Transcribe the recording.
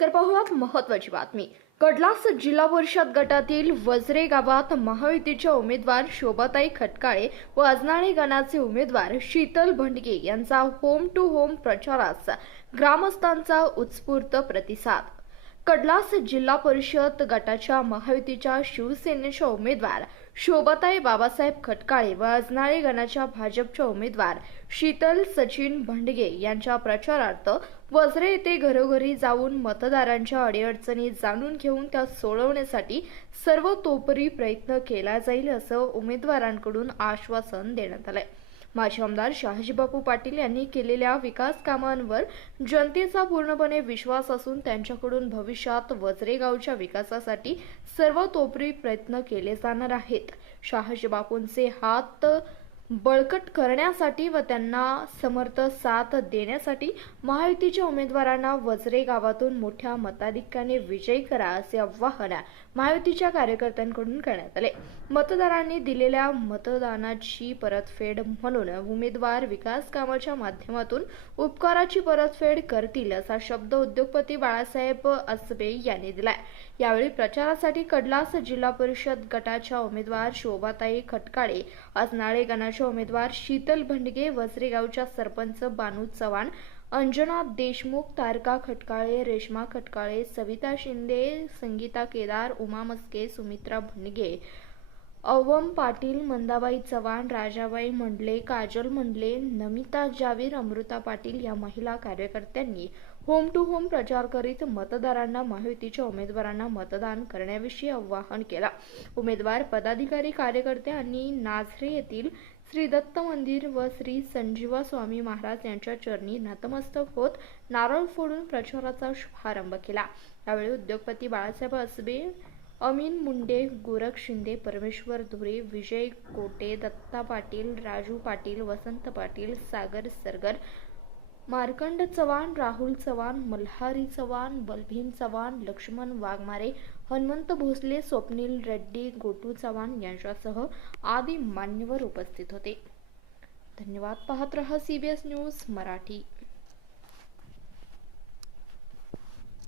तर पाहुयात महत्वाची बातमी. कडलास जिल्हा परिषद गटातील वजरे गावात महायुतीच्या उमेदवार शोभाताई खटकाळे व अजनाळे गणाचे उमेदवार शीतल भंडगे यांचा होम टू होम प्रचारास ग्रामस्थांचा उत्स्फूर्त प्रतिसाद. कडलास जिल्हा परिषद गटाच्या महायुतीच्या शिवसेनेच्या उमेदवार शोभाताई बाबासाहेब खटकाळे व अजनाळे गणाच्या भाजपच्या उमेदवार शीतल सचिन भंडगे यांच्या प्रचारार्थ वजरे येथे घरोघरी जाऊन मतदारांच्या अडीअडचणी जाणून घेऊन त्या सोडवण्यासाठी सर्वतोपरी प्रयत्न केला जाईल असं उमेदवारांकडून आश्वासन देण्यात आलंय. माजी आमदार शहाजीबापू पाटील यांनी केलेल्या विकास कामांवर जनतेचा पूर्णपणे विश्वास असून त्यांच्याकडून भविष्यात वजरे गावच्या विकासासाठी सर्वतोपरी प्रयत्न केले जाणार आहेत. शहाजीबापूंचे हात बळकट करण्यासाठी व त्यांना समर्थ साथ देण्यासाठी महायुतीच्या उमेदवारांना वजरे गावातून मोठ्या मताधिक्याने विजयी करा असे आवाहन महायुतीच्या कार्यकर्त्यांकडून करण्यात आले. मतदारांनी दिलेल्या मतदानाची परतफेड म्हणून उमेदवार विकास कामाच्या माध्यमातून उपकाराची परतफेड करतील असा शब्द उद्योगपती बाळासाहेब असबे यांनी दिलाय. यावेळी प्रचारासाठी कडलास जिल्हा परिषद गटाच्या उमेदवार शोभाताई खटकाळे अजनाळे गणाच्या उमेदवार शीतल भंडगे वजरेगावच्या सरपंच बानू चव्हाण अंजना देशमुख तारका खटकाळे रेश्मा खटकाळे सविता शिंदे संगीता केदार उमा मस्के सुमित्रा भंडगे अवम पाटील मंदाबाई चव्हाण राजाबाई मंडले काजल मंडले नमिता जावीर अमृता पाटील या महिला कार्यकर्त्यांनी होम टू होम प्रचार करीत मतदारांना महायुतीच्या उमेदवारांना मतदान करण्याविषयी आवाहन केला. उमेदवार पदाधिकारी कार्यकर्ते आणि नाझरे येथील श्री दत्त मंदिर व श्री संजीवा स्वामी महाराज यांच्या चरणी नतमस्तक होत नारळ फोडून प्रचाराचा शुभारंभ केला. यावेळी उद्योगपती बाळासाहेब असबे अमीन मुंडे गोरख शिंदे परमेश्वर धुरे विजय कोटे दत्ता पाटील राजू पाटील वसंत पाटील सागर सरगर मार्कंड चव्हाण राहुल चव्हाण मल्हारी चव्हाण बलभीम चव्हाण लक्ष्मण वाघमारे हनुमंत भोसले स्वप्नील रेड्डी गोटू चव्हाण यांच्यासह आदी मान्यवर उपस्थित होते. धन्यवाद पाहत रहा एस न्यूज मराठी.